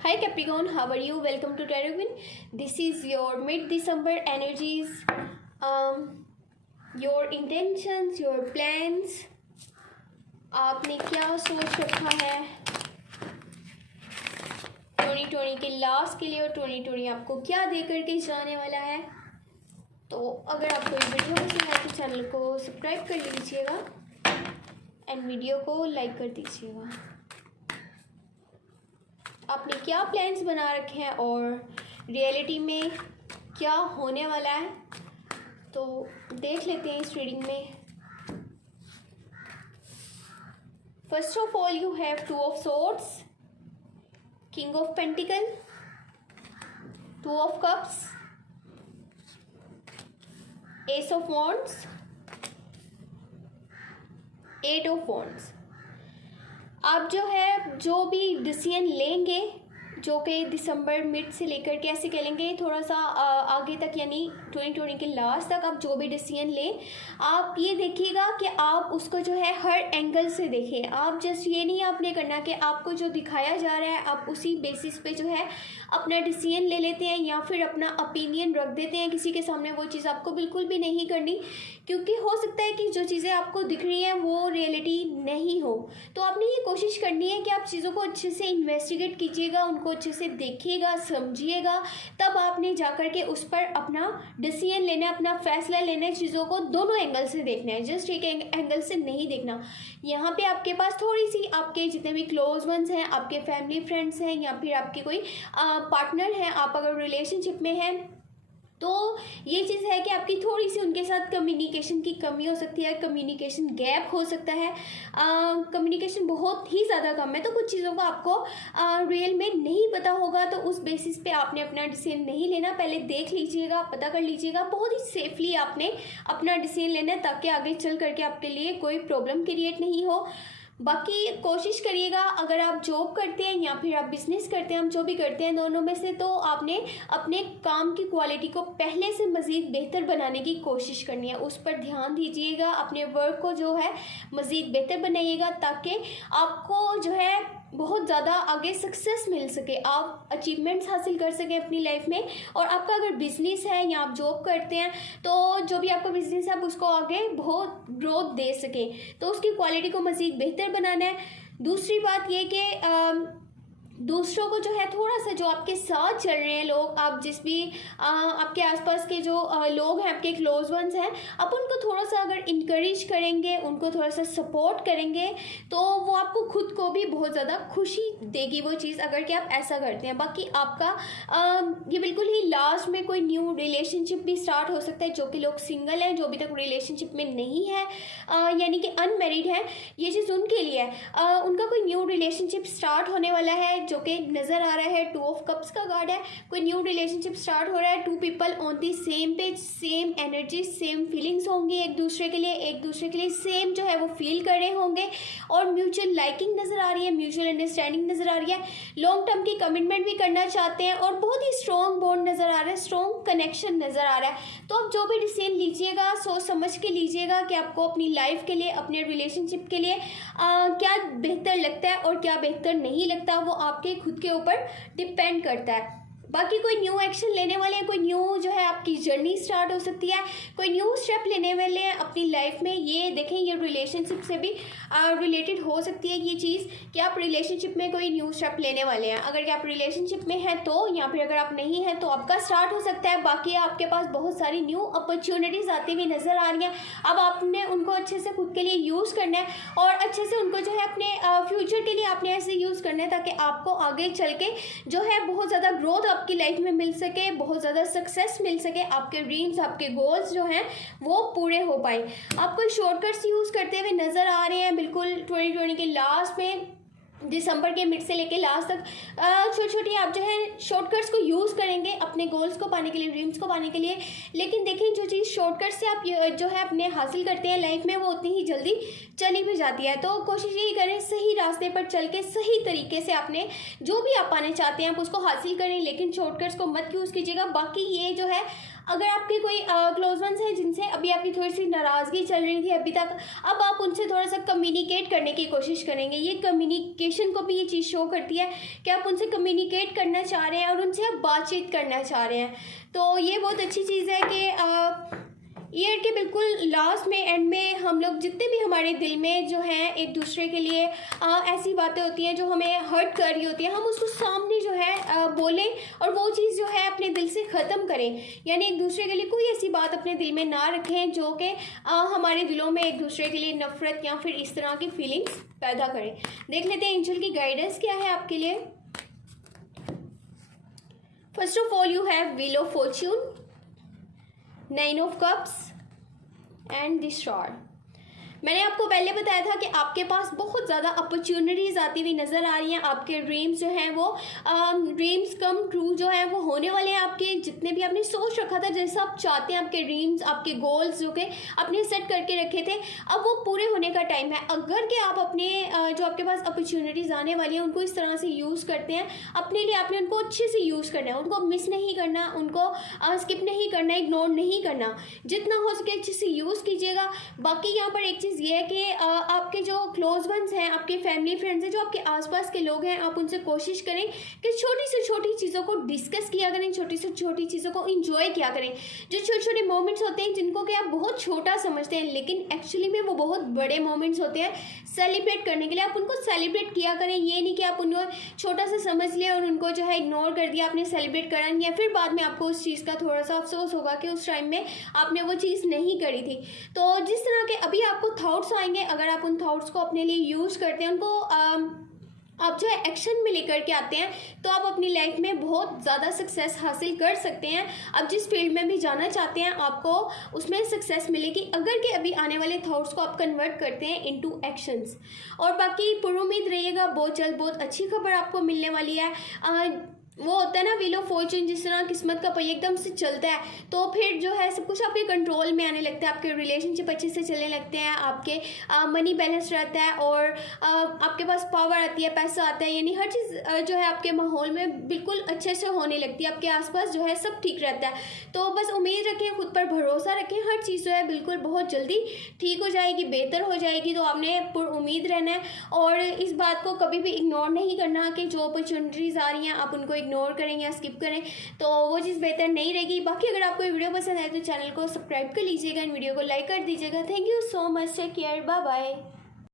Hi Capricorn, how are you? Welcome to Tarot. This is your mid-December energies, your intentions, your plans. आपने क्या सोच रखा है 2020 के लास्ट के लिए और 2020 आपको क्या दे करके जाने वाला है। तो अगर आपको ये वीडियो पसंद आए तो चैनल को सब्सक्राइब कर लीजिएगा एंड वीडियो को लाइक कर दीजिएगा। आपने क्या प्लान्स बना रखे हैं और रियलिटी में क्या होने वाला है, तो देख लेते हैं इस रीडिंग में। First of all you have 2 of swords, king of pentacle, 2 of cups, S of wands, 8 of wands. आप जो भी डिसीजन लेंगे जो कि दिसंबर मिड से लेकर के ऐसे कहेंगे थोड़ा सा आगे तक, यानी 2020 के लास्ट तक आप जो भी डिसीजन लें, आप ये देखिएगा कि आप उसको जो है हर एंगल से देखें। आप जस्ट ये नहीं आपने करना कि आपको जो दिखाया जा रहा है आप उसी बेसिस पे जो है अपना डिसीजन ले लेते हैं या फिर अपना ओपिनियन रख देते हैं किसी के सामने। वो चीज़ आपको बिल्कुल भी नहीं करनी, क्योंकि हो सकता है कि जो चीज़ें आपको दिख रही हैं वो रियलिटी नहीं हो। तो आपने ये कोशिश करनी है कि आप चीज़ों को अच्छे से इन्वेस्टिगेट कीजिएगा, उनको अच्छे से देखिएगा, समझिएगा, तब आपने जाकर के उस पर अपना डिसीजन लेना है, अपना फैसला लेना है। चीज़ों को दोनों एंगल से देखना है, जस्ट एक एंगल से नहीं देखना। यहाँ पे आपके पास थोड़ी सी आपके जितने भी क्लोज वंस हैं, आपके फैमिली फ्रेंड्स हैं या फिर आपके कोई पार्टनर हैं, आप अगर रिलेशनशिप में हैं तो ये चीज़ है कि आपकी थोड़ी सी उनके साथ कम्युनिकेशन की कमी हो सकती है, कम्युनिकेशन गैप हो सकता है। कम्युनिकेशन बहुत ही ज़्यादा कम है, तो कुछ चीज़ों को आपको रियल में नहीं पता होगा, तो उस बेसिस पे आपने अपना डिसीजन नहीं लेना। पहले देख लीजिएगा, पता कर लीजिएगा, बहुत ही सेफली आपने अपना डिसीजन लेना है ताकि आगे चल करके आपके लिए कोई प्रॉब्लम क्रिएट नहीं हो। बाकी कोशिश करिएगा, अगर आप जॉब करते हैं या फिर आप बिजनेस करते हैं, हम जो भी करते हैं दोनों में से, तो आपने अपने काम की क्वालिटी को पहले से मज़ीद बेहतर बनाने की कोशिश करनी है। उस पर ध्यान दीजिएगा, अपने वर्क को जो है मज़ीद बेहतर बनाइएगा ताकि आपको जो है बहुत ज़्यादा आगे सक्सेस मिल सके, आप अचीवमेंट्स हासिल कर सकें अपनी लाइफ में। और आपका अगर बिजनेस है या आप जॉब करते हैं तो जो भी आपका बिजनेस है आप उसको आगे बहुत ग्रोथ दे सकें, तो उसकी क्वालिटी को मज़ीद बेहतर बनाना है। दूसरी बात ये कि दूसरों को जो है थोड़ा सा, जो आपके साथ चल रहे हैं लोग, आप जिस भी आपके आसपास के जो लोग हैं, आपके क्लोज वंस हैं, आप उनको थोड़ा सा अगर इनकरेज करेंगे, उनको थोड़ा सा सपोर्ट करेंगे, तो वो आपको खुद को भी बहुत ज़्यादा खुशी देगी वो चीज़, अगर कि आप ऐसा करते हैं। बाकी आपका ये बिल्कुल ही लास्ट में कोई न्यू रिलेशनशिप भी स्टार्ट हो सकता है। जो कि लोग सिंगल हैं, जो अभी तक रिलेशनशिप में नहीं है, यानी कि अनमेरिड हैं, ये चीज़ उनके लिए है। उनका कोई न्यू रिलेशनशिप स्टार्ट होने वाला है जो कि नज़र आ रहा है। 2 ऑफ कप्स का कार्ड है, कोई न्यू रिलेशनशिप स्टार्ट हो रहा है। 2 people on the same page, same energy, same feelings होंगी एक दूसरे के लिए सेम जो है वो फील कर रहे होंगे, और म्यूचुअल लाइकिंग नज़र आ रही है, म्यूचुअल अंडरस्टैंडिंग नज़र आ रही है। लॉन्ग टर्म की कमिटमेंट भी करना चाहते हैं और बहुत ही स्ट्रॉन्ग बॉन्ड नज़र आ रहा है, स्ट्रॉन्ग कनेक्शन नज़र आ रहा है। तो आप जो भी डिसीजन लीजिएगा सोच समझ के लीजिएगा कि आपको अपनी लाइफ के लिए, अपने रिलेशनशिप के लिए क्या बेहतर लगता है और क्या बेहतर नहीं लगता, वो आपके खुद के ऊपर डिपेंड करता है। बाकी कोई न्यू एक्शन लेने वाले हैं, कोई न्यू जो है आपकी जर्नी स्टार्ट हो सकती है, कोई न्यू स्टेप लेने वाले हैं अपनी लाइफ में। ये देखें, ये रिलेशनशिप से भी रिलेटेड हो सकती है ये चीज़ कि आप रिलेशनशिप में कोई न्यू स्टेप लेने वाले हैं। अगर आप रिलेशनशिप में हैं तो, या फिर अगर आप नहीं हैं तो आपका स्टार्ट हो सकता है। बाकी आपके पास बहुत सारी न्यू अपॉर्चुनिटीज़ आती हुई नज़र आ रही हैं। अब आपने उनको अच्छे से खुद के लिए यूज़ करना है और अच्छे से उनको जो है अपने फ्यूचर के लिए आपने ऐसे यूज़ करना है ताकि आपको आगे चल के जो है बहुत ज़्यादा ग्रोथ आपकी लाइफ में मिल सके, बहुत ज़्यादा सक्सेस मिल सके, आपके ड्रीम्स, आपके गोल्स जो हैं वो पूरे हो पाए। आप कोई शॉर्टकट्स यूज़ करते हुए नज़र आ रहे हैं बिल्कुल 2020 के लास्ट में, दिसंबर के मिड से लेके लास्ट तक छोटी छोटी आप जो है शॉर्टकट्स को यूज़ करेंगे अपने गोल्स को पाने के लिए, ड्रीम्स को पाने के लिए। लेकिन देखें, जो चीज़ शॉर्टकट से आप जो है अपने हासिल करते हैं लाइफ में, वो उतनी ही जल्दी चली भी जाती है। तो कोशिश यही करें सही रास्ते पर चल के सही तरीके से आपने जो भी आप पाना चाहते हैं आप उसको हासिल करें, लेकिन शॉर्टकट्स को मत यूज़ कीजिएगा। बाकी ये जो है, अगर आपके कोई क्लोज वंस हैं जिनसे अभी आपकी थोड़ी सी नाराज़गी चल रही थी अभी तक, अब आप उनसे थोड़ा सा कम्युनिकेट करने की कोशिश करेंगे। ये कम्युनिकेशन कम्युनिकेशन को भी ये चीज़ शो करती है कि आप उनसे कम्युनिकेट करना चाह रहे हैं और उनसे आप बातचीत करना चाह रहे हैं। तो ये बहुत अच्छी चीज़ है कि ईयर के बिल्कुल लास्ट में, एंड में, हम लोग जितने भी हमारे दिल में जो है एक दूसरे के लिए ऐसी बातें होती हैं जो हमें हर्ट कर रही होती हैं, हम उसको सामने जो है बोलें और वो चीज़ जो है अपने दिल से ख़त्म करें। यानी एक दूसरे के लिए कोई ऐसी बात अपने दिल में ना रखें जो कि हमारे दिलों में एक दूसरे के लिए नफ़रत या फिर इस तरह की फीलिंग्स पैदा करें। देख लेते हैं एंजल की गाइडेंस क्या है आपके लिए। First of all you have wheel of Fortune, 9 of cups and the shard. मैंने आपको पहले बताया था कि आपके पास बहुत ज़्यादा अपॉर्चुनिटीज़ आती हुई नज़र आ रही हैं। आपके ड्रीम्स जो हैं वो ड्रीम्स कम ट्रू जो है वो होने वाले हैं। आपके जितने भी आपने सोच रखा था, जैसा आप चाहते हैं, आपके ड्रीम्स, आपके गोल्स जो कि आपने सेट करके रखे थे, अब वो पूरे होने का टाइम है। अगर कि आप अपने जो आपके पास अपॉर्चुनिटीज़ आने वाली हैं उनको इस तरह से यूज़ करते हैं अपने लिए, आपने उनको अच्छे से यूज़ करना है, उनको मिस नहीं करना, उनको स्किप नहीं करना, इग्नोर नहीं करना, जितना हो सके अच्छे से यूज़ कीजिएगा। बाकी यहाँ पर एक ये है कि आपके जो क्लोज वंस हैं, आपके फैमिली फ्रेंड्स हैं, जो आपके आसपास के लोग हैं, आप उनसे कोशिश करें कि छोटी से छोटी चीज़ों को डिस्कस किया करें, छोटी से छोटी चीज़ों को एंजॉय किया करें। जो छोटे छोटे मोमेंट्स होते हैं जिनको कि आप बहुत छोटा समझते हैं, लेकिन एक्चुअली में वो बहुत बड़े मोमेंट्स होते हैं सेलिब्रेट करने के लिए। आप उनको सेलिब्रेट किया करें। ये नहीं कि आप उनको छोटा सा समझ लिया और उनको जो है इग्नोर कर दिया, आपने सेलिब्रेट करा नहीं है, फिर बाद में आपको उस चीज़ का थोड़ा सा अफसोस होगा कि उस टाइम में आपने वो चीज़ नहीं करी थी। तो जिस तरह के अभी आपको थॉट्स आएंगे, अगर आप उन थॉट्स को अपने लिए यूज़ करते हैं, उनको आप जो है एक्शन में लेकर के आते हैं, तो आप अपनी लाइफ में बहुत ज़्यादा सक्सेस हासिल कर सकते हैं। अब जिस फील्ड में भी जाना चाहते हैं आपको उसमें सक्सेस मिलेगी, अगर कि अभी आने वाले थॉट्स को आप कन्वर्ट करते हैं इनटू एक्शंस। और बाकी पुरुमीद रहिएगा, बहुत जल्द बहुत अच्छी खबर आपको मिलने वाली है। वो होता है ना व्हील ऑफ फॉर्च्यून, जिस तरह किस्मत का पहिया एकदम से चलता है तो फिर जो है सब कुछ आपके कंट्रोल में आने लगता है, आपके रिलेशनशिप अच्छे से चलने लगते हैं, आपके मनी बैलेंस रहता है और आपके पास पावर आती है, पैसा आता है, यानी हर चीज़ जो है आपके माहौल में बिल्कुल अच्छे से होने लगती है, आपके आसपास जो है सब ठीक रहता है। तो बस उम्मीद रखें, खुद पर भरोसा रखें, हर चीज़ जो है बिल्कुल बहुत जल्दी ठीक हो जाएगी, बेहतर हो जाएगी। तो आपने पुरुमीद रहना है और इस बात को कभी भी इग्नोर नहीं करना कि जो अपॉर्चुनिटीज़ आ रही हैं आप उनको इग्नोर करें या स्किप करें, तो वो चीज़ बेहतर नहीं रहेगी। बाकी अगर आपको ये वीडियो पसंद आए तो चैनल को सब्सक्राइब कर लीजिएगा, इन वीडियो को लाइक कर दीजिएगा। Thank you so much, take care, bye bye.